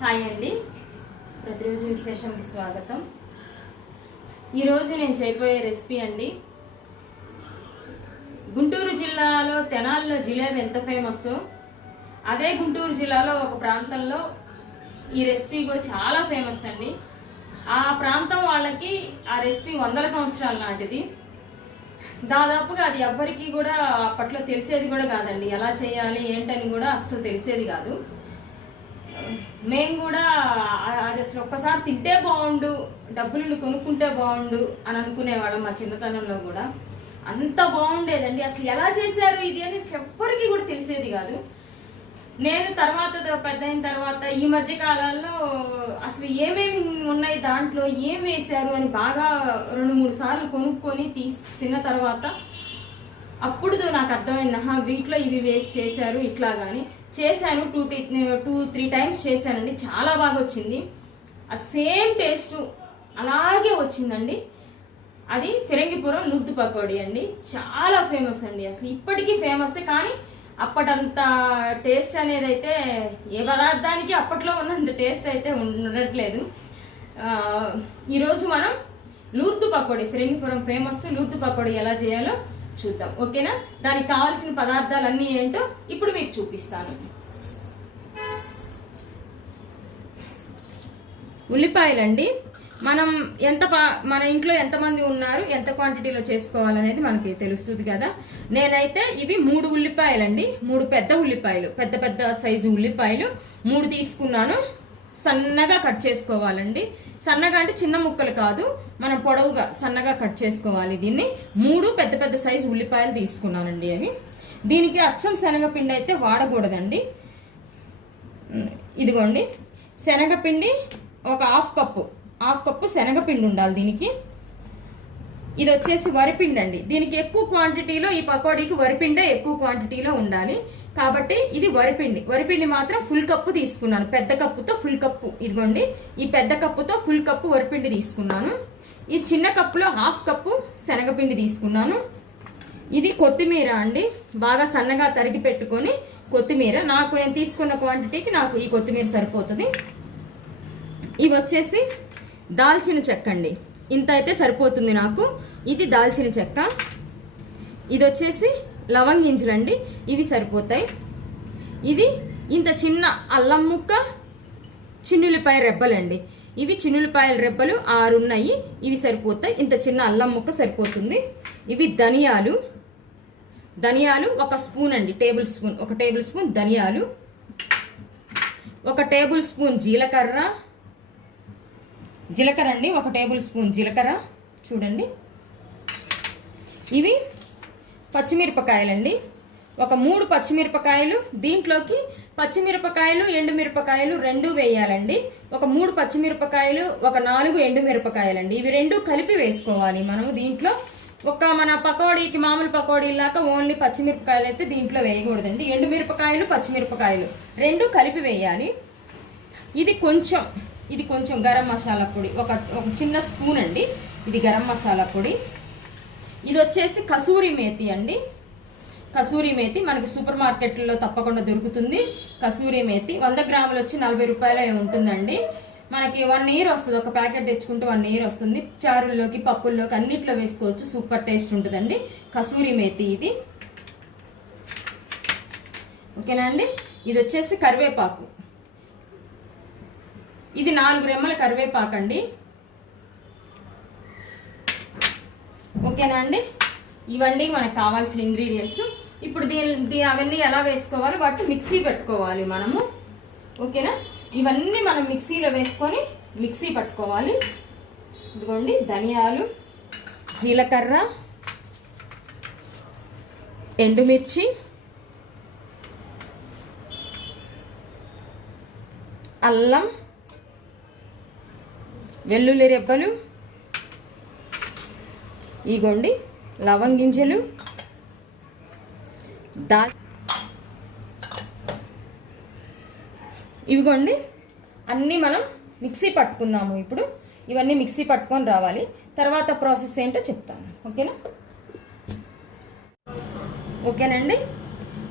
Hi అండి, ప్రతిరోజు విశేషంకి స్వాగతం. ఈరోజు నేను చేయబోయే రెసిపీ అండి, గుంటూరు జిల్లాలో తెనాలిలో జిలేబీ ఎంత ఫేమస్, అదే గుంటూరు జిల్లాలో ఒక ప్రాంతంలో ఈ రెసిపీ కూడా చాలా ఫేమస్ అండి. ఆ ప్రాంతం వాళ్ళకి ఆ రెసిపీ వందల సంవత్సరాల నాటిది. దాదాపుగా అది ఎవ్వరికి కూడా అప్పట్లో తెలిసేది కూడా కాదండి. ఎలా చేయాలి ఏంటని కూడా అస్సలు తెలిసేది కాదు. మేము కూడా అది అసలు ఒక్కసారి తింటే బాగుండు, డబ్బులు కొనుక్కుంటే బాగుండు అని అనుకునేవాళ్ళం. మా చిన్నతనంలో కూడా అంత బాగుండేదండి. అసలు ఎలా చేశారు ఇది అని ఎవ్వరికి కూడా తెలిసేది కాదు. నేను తర్వాత పెద్ద అయిన తర్వాత ఈ మధ్య కాలాల్లో అసలు ఏమేమి ఉన్నాయి దాంట్లో ఏం వేశారు అని బాగా 2-3 సార్లు కొనుక్కొని తిన్న తర్వాత అప్పుడు నాకు అర్థమైంది, వీటిలో ఇవి వేసి చేశారు ఇట్లా. కానీ చేశాను 2-3 టైమ్స్ చేశానండి. చాలా బాగా వచ్చింది. ఆ సేమ్ టేస్ట్ అలాగే వచ్చిందండి. అది ఫిరంగిపురం లూర్దు పకోడీ అండి. చాలా ఫేమస్ అండి, అసలు ఇప్పటికీ ఫేమస్. కానీ అప్పటంత టేస్ట్ అనేది అయితే ఏ పదార్థానికి అప్పట్లో ఉన్నంత టేస్ట్ అయితే ఉండట్లేదు. ఈరోజు మనం లూర్దు పకోడీ, ఫిరంగిపురం ఫేమస్ లూర్దు పకోడీ ఎలా చేయాలో చూద్దాం. ఓకేనా? దానికి కావాల్సిన పదార్థాలన్నీ ఏంటో ఇప్పుడు మీకు చూపిస్తాను. ఉల్లిపాయలండి, మనం మన ఇంట్లో ఎంతమంది ఉన్నారు, ఎంత క్వాంటిటీలో చేసుకోవాలనేది మనకి తెలుస్తుంది కదా. నేనైతే ఇవి 3 ఉల్లిపాయలండి, 3 పెద్ద ఉల్లిపాయలు, పెద్ద పెద్ద సైజు ఉల్లిపాయలు 3 తీసుకున్నాను. సన్నగా కట్ చేసుకోవాలండి. సన్నగా అంటే చిన్న ముక్కలు కాదు, మనం పొడవుగా సన్నగా కట్ చేసుకోవాలి. దీన్ని 3 పెద్ద పెద్ద సైజు ఉల్లిపాయలు తీసుకున్నానండి. అవి దీనికి అచ్చం శనగపిండి అయితే వాడకూడదండి. ఇదిగోండి శనగపిండి, ఒక హాఫ్ కప్పు శనగపిండి ఉండాలి దీనికి. ఇది వచ్చేసి వరిపిండి అండి. దీనికి ఎక్కువ క్వాంటిటీలో, ఈ పకోడీకి వరిపిండే ఎక్కువ క్వాంటిటీలో ఉండాలి కాబట్టి ఇది వరిపిండి మాత్రం ఫుల్ కప్పు తీసుకున్నాను. పెద్ద కప్పుతో ఫుల్ కప్పు, ఇదిగోండి ఈ పెద్ద కప్పుతో ఫుల్ కప్పు వరిపిండి తీసుకున్నాను. ఈ చిన్న కప్పులో హాఫ్ కప్పు శనగపిండి తీసుకున్నాను. ఇది కొత్తిమీర అండి, బాగా సన్నగా తరిగి పెట్టుకొని కొత్తిమీర. నేను తీసుకున్న క్వాంటిటీకి నాకు ఈ కొత్తిమీర సరిపోతుంది. ఇవి వచ్చేసి దాల్చిన చెక్క అండి, ఇంత అయితే సరిపోతుంది నాకు. ఇది దాల్చిన చెక్క. ఇది వచ్చేసి లవంగింజలండి, ఇవి సరిపోతాయి. ఇది ఇంత చిన్న అల్లం ముక్క, చిన్నులపాయ రెబ్బలండి. ఇవి చిన్నులపాయల రెబ్బలు 6 ఉన్నాయి, ఇవి సరిపోతాయి. ఇంత చిన్న అల్లం ముక్క సరిపోతుంది. ఇవి ధనియాలు 1 స్పూన్ అండి, ఒక టేబుల్ స్పూన్ ధనియాలు, 1 టేబుల్ స్పూన్ జీలకర్ర అండి, 1 టేబుల్ స్పూన్ జీలకర్ర. చూడండి ఇవి పచ్చిమిరపకాయలండి, ఒక 3 పచ్చిమిరపకాయలు. దీంట్లోకి పచ్చిమిరపకాయలు ఎండుమిరపకాయలు 2 వేయాలండి. ఒక 3 పచ్చిమిరపకాయలు, ఒక 4 ఎండుమిరపకాయలండి. ఇవి 2 కలిపి వేసుకోవాలి మనము దీంట్లో. మన పకోడీకి మామూలు పకోడీలాగా ఓన్లీ పచ్చిమిరపకాయలు అయితే దీంట్లో వేయకూడదండి. ఎండుమిరపకాయలు పచ్చిమిరపకాయలు 2 కలిపి వేయాలి. ఇది కొంచెం గరం మసాలా పొడి, ఒక చిన్న స్పూన్ అండి. ఇది గరం మసాలా పొడి. ఇది వచ్చేసి కసూరి మేతి అండి. కసూరి మేతి మనకి సూపర్ మార్కెట్లో తప్పకుండా దొరుకుతుంది. కసూరి మేతి 100 గ్రాములు వచ్చి 40 రూపాయలు ఉంటుందండి. మనకి 1 ఇయర్ వస్తుంది. ఒక ప్యాకెట్ తెచ్చుకుంటే 1 ఇయర్ వస్తుంది. చారుల్లోకి, పప్పుల్లోకి అన్నిట్లో వేసుకోవచ్చు. సూపర్ టేస్ట్ ఉంటుందండి కసూరి మేతి ఇది. ఓకేనా అండి? ఇది వచ్చేసి కరివేపాకు. ఇది 4 రెమ్మల కరివేపాకు అండి. ఓకేనా అండి? ఇవన్నీ మనకు కావాల్సిన ఇంగ్రీడియంట్స్. ఇప్పుడు అవన్నీ ఎలా వేసుకోవాలి, వాటి మిక్సీ పెట్టుకోవాలి మనము. ఓకేనా? ఇవన్నీ మనం మిక్సీలో వేసుకొని మిక్సీ పట్టుకోవాలి. ఇదిగోండి ధనియాలు, జీలకర్ర, ఎండుమిర్చి, అల్లం, వెల్లుల్లి రెబ్బలు, ఇగోండి లవంగింజలు, ఇవిగోండి అన్నీ మనం మిక్సీ పట్టుకుందాము. ఇప్పుడు ఇవన్నీ మిక్సీ పట్టుకొని రావాలి. తర్వాత ప్రాసెస్ ఏంటో చెప్తాను. ఓకేనండి?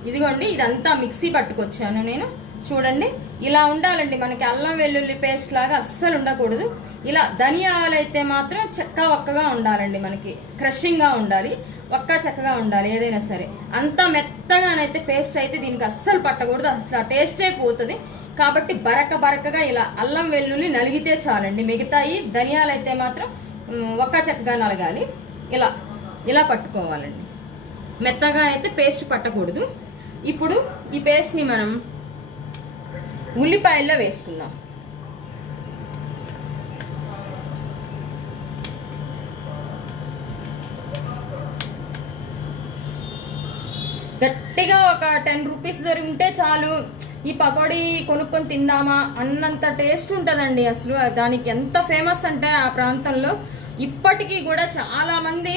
ఇదిగోండి ఇదంతా మిక్సీ పట్టుకొచ్చాను నేను. చూడండి ఇలా ఉండాలండి మనకి అల్లం వెల్లుల్లి పేస్ట్ లాగా అస్సలు ఉండకూడదు. ఇలా ధనియాలు అయితే మాత్రం చెక్క ఒక్కగా ఉండాలండి, మనకి క్రషింగ్గా ఉండాలి, ఒక్క చెక్కగా ఉండాలి ఏదైనా సరే. అంత మెత్తగానైతే పేస్ట్ అయితే దీనికి అస్సలు పట్టకూడదు, అసలు ఆ టేస్టే పోతుంది. కాబట్టి బరకగా ఇలా అల్లం వెల్లుల్లి నలిగితే చాలండి. మిగతాయి ధనియాలు అయితే మాత్రం ఒక్క చెక్కగా నలగాలి. ఇలా ఇలా పట్టుకోవాలండి, మెత్తగా అయితే పేస్ట్ పట్టకూడదు. ఇప్పుడు ఈ పేస్ట్ని మనం ఉల్లిపాయల్లో వేసుకుందాం. గట్టిగా ఒక 10 రూపీస్ దొరికితే చాలు, ఈ పకోడీ కొనుక్కొని తిందామా అన్నంత టేస్ట్ ఉంటుందండి. అసలు దానికి ఎంత ఫేమస్ అంటే ఆ ప్రాంతంలో ఇప్పటికీ కూడా చాలా మంది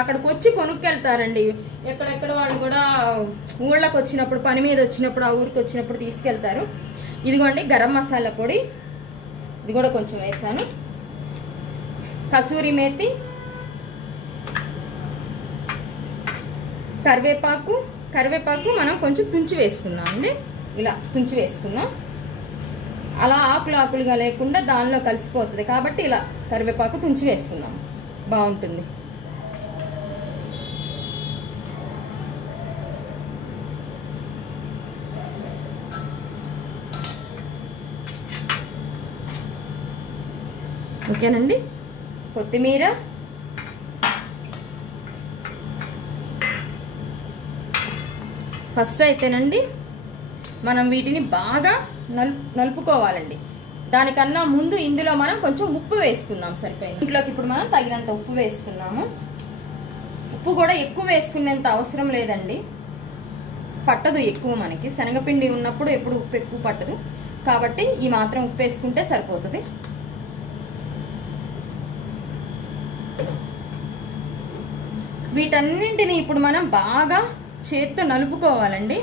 అక్కడికి వచ్చి కొనుక్కెళ్తారండి. ఎక్కడెక్కడ వాళ్ళు కూడా ఊళ్ళకి వచ్చినప్పుడు, పని మీద వచ్చినప్పుడు, ఆ ఊరికి వచ్చినప్పుడు తీసుకెళ్తారు. ఇదిగోండి గరం మసాలా పొడి, ఇది కూడా కొంచెం వేసాను. కసూరి మేతి, కరివేపాకు మనం కొంచెం తుంచి వేసుకున్నాం అండి. ఇలా తుంచి వేసుకుందాం, అలా ఆకులుగా లేకుండా దానిలో కలిసిపోతుంది కాబట్టి ఇలా కరివేపాకు తుంచి వేసుకుందాం, బాగుంటుంది. ఓకేనండి. కొత్తిమీర, ఫస్ట్ అయితేనండి మనం వీటిని బాగా నలుపుకోవాలండి. దానికన్నా ముందు ఇందులో మనం కొంచెం ఉప్పు వేసుకుందాం, సరిపోయింది. ఇంట్లోకి ఇప్పుడు మనం తగినంత ఉప్పు వేసుకున్నాము. ఉప్పు కూడా ఎక్కువ వేసుకునేంత అవసరం లేదండి, పట్టదు ఎక్కువ. మనకి శనగపిండి ఉన్నప్పుడు ఎప్పుడు ఉప్పు ఎక్కువ పట్టదు కాబట్టి ఈ మాత్రం ఉప్పు వేసుకుంటే సరిపోతుంది. వీటన్నింటిని ఇప్పుడు మనం బాగా చేత్తో నలుపుకోవాలండి.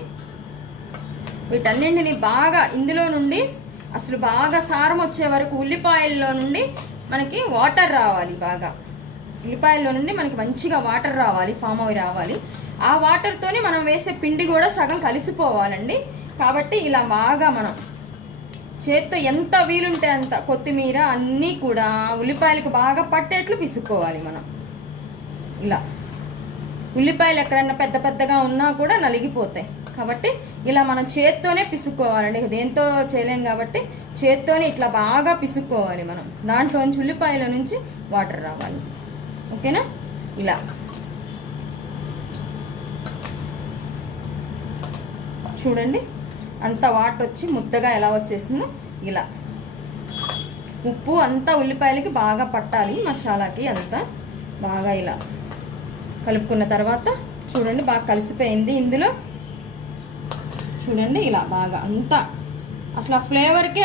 వీటన్నింటిని బాగా ఇందులో నుండి అసలు బాగా సారం వచ్చే వరకు, ఉల్లిపాయల్లో నుండి మనకి వాటర్ రావాలి, బాగా ఉల్లిపాయల్లో నుండి మనకి మంచిగా వాటర్ రావాలి, ఫామ్ అవి రావాలి. ఆ వాటర్తోనే మనం వేసే పిండి కూడా సగం కలిసిపోవాలండి. కాబట్టి ఇలా బాగా మనం చేత్తో ఎంత వీలుంటే అంత కొత్తిమీర అన్నీ కూడా ఉల్లిపాయలకు బాగా పట్టేట్లు పిసుక్కోవాలి మనం. ఇలా ఉల్లిపాయలు ఎక్కడన్నా పెద్దగా ఉన్నా కూడా నలిగిపోతాయి కాబట్టి ఇలా మనం చేత్తోనే పిసుక్కోవాలండి. దేంతో చేయలేం కాబట్టి చేత్తోనే ఇట్లా బాగా పిసుక్కోవాలి మనం. దాంట్లో నుంచి ఉల్లిపాయల నుంచి వాటర్ రావాలి. ఓకేనా? ఇలా చూడండి అంత వాటర్ వచ్చి ముద్దగా ఎలా వచ్చేసిందో. ఇలా ఉప్పు అంతా ఉల్లిపాయలకి బాగా పట్టాలి, మసాలాకి అంతా బాగా ఇలా కలుపుకున్న తర్వాత చూడండి బాగా కలిసిపోయింది. ఇందులో చూడండి ఇలా బాగా అంతా అసలు ఆ ఫ్లేవర్కే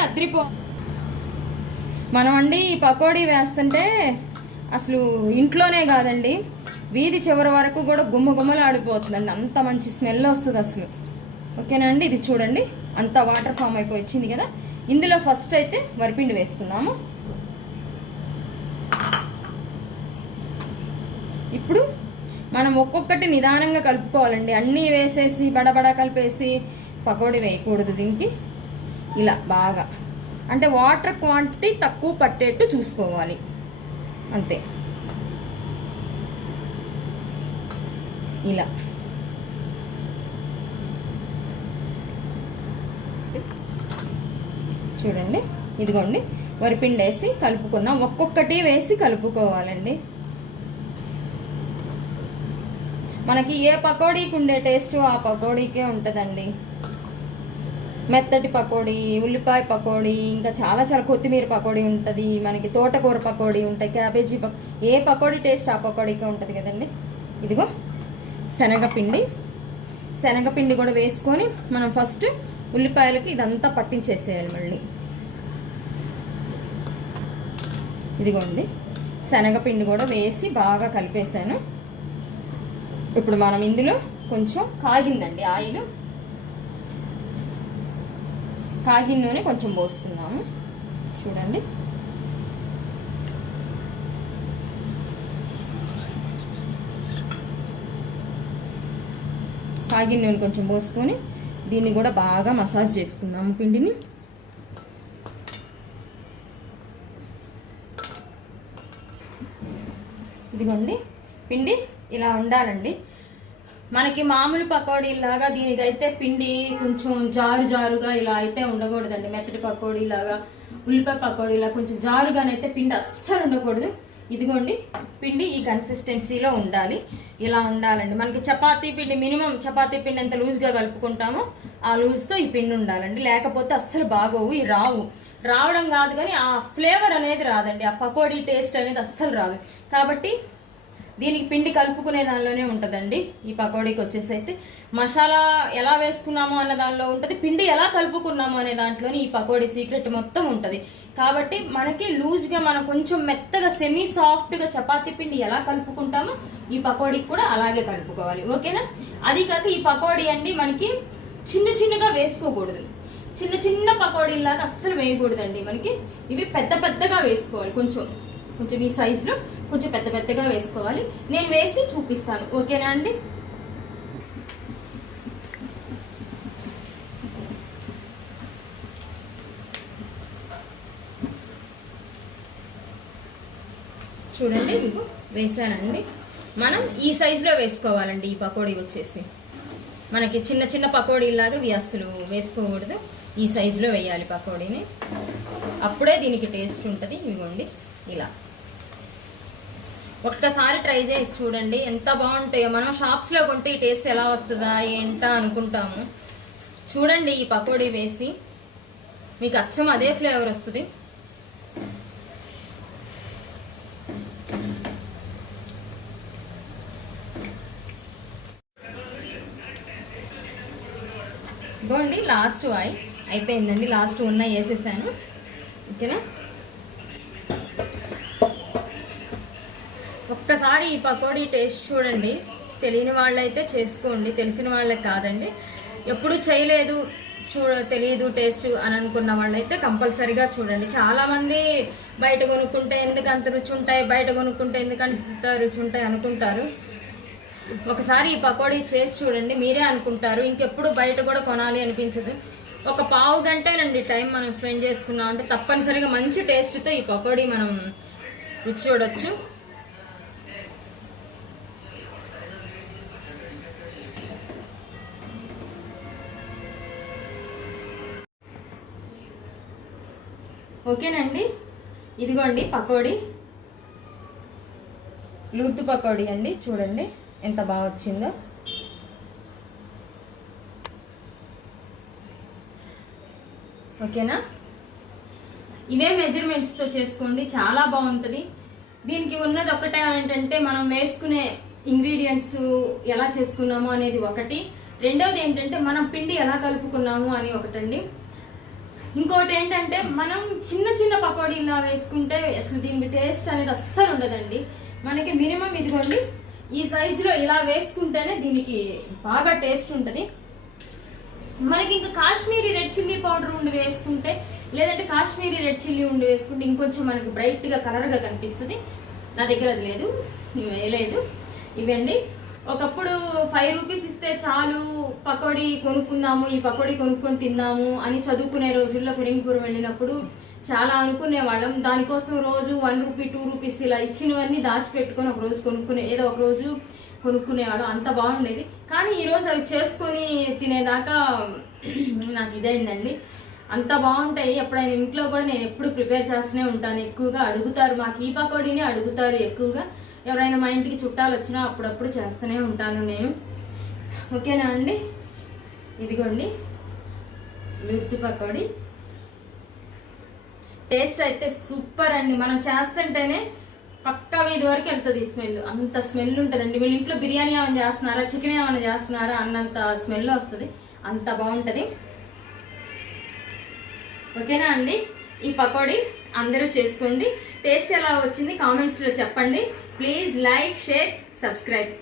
మనం అండి ఈ పకోడీ వేస్తుంటే అసలు ఇంట్లోనే కాదండి, వీధి చివరి వరకు కూడా గుమ్మలు ఆడిపోతుందండి, అంత మంచి స్మెల్ వస్తుంది అసలు. ఓకేనా అండి? ఇది చూడండి అంత వాటర్ ఫామ్ అయిపోయి వచ్చింది కదా. ఇందులో ఫస్ట్ అయితే వరిపిండి వేసుకున్నాము. ఇప్పుడు మనం ఒక్కొక్కటి నిదానంగా కలుపుకోవాలండి. అన్నీ వేసేసి బడబడ కలిపేసి పకోడీ వేయకూడదు దీనికి. ఇలా బాగా అంటే వాటర్ క్వాంటిటీ తక్కువ పట్టేట్టు చూసుకోవాలి అంతే. ఇలా చూడండి ఇదిగోండి వరిపిండి వేసి కలుపుకున్నాం. ఒక్కొక్కటి వేసి కలుపుకోవాలండి. మనకి ఏ పకోడీకి ఉండే టేస్ట్ ఆ పకోడీకే ఉంటుందండి. మెత్తటి పకోడీ, ఉల్లిపాయ పకోడీ, ఇంకా చాలా కొత్తిమీర పకోడీ ఉంటుంది, మనకి తోటకూర పకోడీ ఉంటాయి, క్యాబేజీ ఏ పకోడీ టేస్ట్ ఆ పకోడీకే ఉంటుంది కదండి. ఇదిగో శనగపిండి కూడా వేసుకొని మనం ఫస్ట్ ఉల్లిపాయలకి ఇదంతా పట్టించేసేయాలి. మళ్ళీ ఇదిగోండి శనగపిండి కూడా వేసి బాగా కలిపేసాను. ఇప్పుడు మనం ఇందులో కొంచెం కాగిందండి ఆయిల్, కాగిన నూనె కొంచెం పోసుకున్నాము. చూడండి కాగిన నూనె కొంచెం పోసుకొని దీన్ని కూడా బాగా మసాజ్ చేసుకుందాము పిండిని. ఇదిగోండి పిండి ఇలా ఉండాలండి. మనకి మామూలు పకోడీలాగా దీనికైతే పిండి కొంచెం జారుగా ఇలా అయితే ఉండకూడదండి. మెత్తటి పకోడీలాగా, ఉల్లిపాయ పకోడీలా కొంచెం జారుగానైతే పిండి అస్సలు ఉండకూడదు. ఇదిగోండి పిండి ఈ కన్సిస్టెన్సీలో ఉండాలి, ఇలా ఉండాలండి. మనకి చపాతీ పిండి మినిమం చపాతీ పిండి ఎంత లూజ్గా కలుపుకుంటామో ఆ లూజ్తో ఈ పిండి ఉండాలండి. లేకపోతే అస్సలు బాగోవు, ఈ రావడం కాదు కానీ ఆ ఫ్లేవర్ అనేది రాదండి, ఆ పకోడీ టేస్ట్ అనేది అస్సలు రాదు. కాబట్టి దీనికి పిండి కలుపుకునే దానిలోనే ఉంటుందండి. ఈ పకోడీకి వచ్చేసి అయితే మసాలా ఎలా వేసుకున్నామో అన్న దానిలో ఉంటుంది, పిండి ఎలా కలుపుకున్నామో అనే దాంట్లోనే ఈ పకోడీ సీక్రెట్ మొత్తం ఉంటుంది. కాబట్టి మనకి లూజ్గా మనం కొంచెం మెత్తగా సెమీ సాఫ్ట్గా చపాతీ పిండి ఎలా కలుపుకుంటామో ఈ పకోడీకి కూడా అలాగే కలుపుకోవాలి. ఓకేనా? అది కాక ఈ పకోడీ అండి మనకి చిన్నగా వేసుకోకూడదు. చిన్న పకోడీలాగా అస్సలు వేయకూడదండి. మనకి ఇవి పెద్దగా వేసుకోవాలి. కొంచెం ఈ సైజులో కొంచెం పెద్దగా వేసుకోవాలి. నేను వేసి చూపిస్తాను. ఓకేనా అండి? చూడండి మీకు వేసానండి. మనం ఈ సైజులో వేసుకోవాలండి. ఈ పకోడీ వచ్చేసి మనకి చిన్న పకోడీలాగా ఇవి అస్సలు వేసుకోకూడదు. ఈ సైజులో వేయాలి పకోడీని, అప్పుడే దీనికి టేస్ట్ ఉంటుంది. ఇవ్వండి ఇలా ఒక్కసారి ట్రై చేసి చూడండి, ఎంత బాగుంటాయో. మనం షాప్స్లో కొంటే ఈ టేస్ట్ ఎలా వస్తుందా ఏంటా అనుకుంటాము. చూడండి ఈ పకోడీ వేసి మీకు అచ్చం అదే ఫ్లేవర్ వస్తుంది. ఇదిగోండి లాస్ట్ ఆయిల్ అయిపోయిందండి. లాస్ట్ వేసేసాను. ఓకేనా? ఒక్కసారి ఈ పకోడీ టేస్ట్ చూడండి. తెలియని వాళ్ళైతే చేసుకోండి, తెలిసిన వాళ్ళకి కాదండి. ఎప్పుడు చేయలేదు తెలియదు టేస్ట్ అని అనుకున్న వాళ్ళైతే కంపల్సరీగా చూడండి. చాలామంది బయట కొనుక్కుంటే ఎందుకు అంత రుచి ఉంటాయి, బయట కొనుక్కుంటే ఎందుకు అంత రుచి ఉంటాయి అనుకుంటారు. ఒకసారి ఈ పకోడీ చేసి చూడండి, మీరే అనుకుంటారు ఇంకెప్పుడు బయట కూడా కొనాలి అనిపించదు. ఒక పావు గంటేనండి టైం మనం స్పెండ్ చేసుకున్నాం అంటే తప్పనిసరిగా మంచి టేస్ట్తో ఈ పకోడీ మనం రుచి చూడొచ్చు. ఓకేనండి, ఇదిగోండి పకోడీ, లూర్దు పకోడీ అండి. చూడండి ఎంత బాగా వచ్చిందో. ఓకేనా? ఇవే మెజర్మెంట్స్తో చేసుకోండి, చాలా బాగుంటుంది. దీనికి ఉన్నది ఒకటే ఏంటంటే మనం వేసుకునే ఇంగ్రీడియంట్స్ ఎలా చేసుకున్నాము అనేది ఒకటి. రెండవది ఏంటంటే మనం పిండి ఎలా కలుపుకున్నాము అని ఒకటండి. ఇంకోటి ఏంటంటే మనం చిన్న పకోడీలా వేసుకుంటే అసలు దీనికి టేస్ట్ అనేది అస్సలు ఉండదండి. మనకి మినిమం ఇదిగోండి ఈ సైజులో ఇలా వేసుకుంటేనే దీనికి బాగా టేస్ట్ ఉంటుంది. మనకి ఇంకా కాశ్మీరీ రెడ్ చిల్లీ పౌడర్ ఉండి వేసుకుంటే, లేదంటే కాశ్మీరీ రెడ్ చిల్లీ ఉండి వేసుకుంటే ఇంకొంచెం మనకి బ్రైట్గా కలర్గా కనిపిస్తుంది. నా దగ్గర అది లేదు, వేయలేదు. ఇవండి ఒకప్పుడు 5 రూపీస్ ఇస్తే చాలు పకోడీ కొనుక్కుందాము, ఈ పకోడీ కొనుక్కొని తిన్నాము అని చదువుకునే రోజుల్లో కొరింగపూర్ వెళ్ళినప్పుడు చాలా అనుకునేవాళ్ళం. దానికోసం రోజు 1 రూపీ 2 రూపీస్ ఇలా ఇచ్చినవన్నీ దాచిపెట్టుకొని ఒక రోజు ఏదో ఒక రోజు కొనుక్కునేవాళ్ళం. అంత బాగుండేది. కానీ ఈరోజు అవి చేసుకొని తినేదాకా నాకు ఇదైందండి. అంత బాగుంటాయి. ఎప్పుడైనా ఇంట్లో కూడా నేను ఎప్పుడు ప్రిపేర్ చేస్తూనే ఉంటాను. ఎక్కువగా అడుగుతారు, మాకు ఈ పకోడీనే అడుగుతారు ఎక్కువగా. ఎవరైనా మా ఇంటికి చుట్టాలు వచ్చినా అప్పుడప్పుడు చేస్తూనే ఉంటాను నేను. ఓకేనా అండి? ఇదిగోండి లూర్దు పకోడీ. టేస్ట్ అయితే సూపర్ అండి. మనం చేస్తుంటేనే పక్కా వీధి వరకు వెళ్తుంది ఈ స్మెల్. అంత స్మెల్ ఉంటుందండి. వీళ్ళు ఇంట్లో బిర్యానీ ఏమైనా చేస్తున్నారా, చికెన్ ఏమైనా చేస్తున్నారా అన్నంత స్మెల్ వస్తుంది. అంత బాగుంటుంది. ఓకేనా అండి? ఈ పకోడీ అందరూ చేసుకోండి. టేస్ట్ ఎలా వచ్చింది కామెంట్స్లో చెప్పండి. Please like, share, subscribe.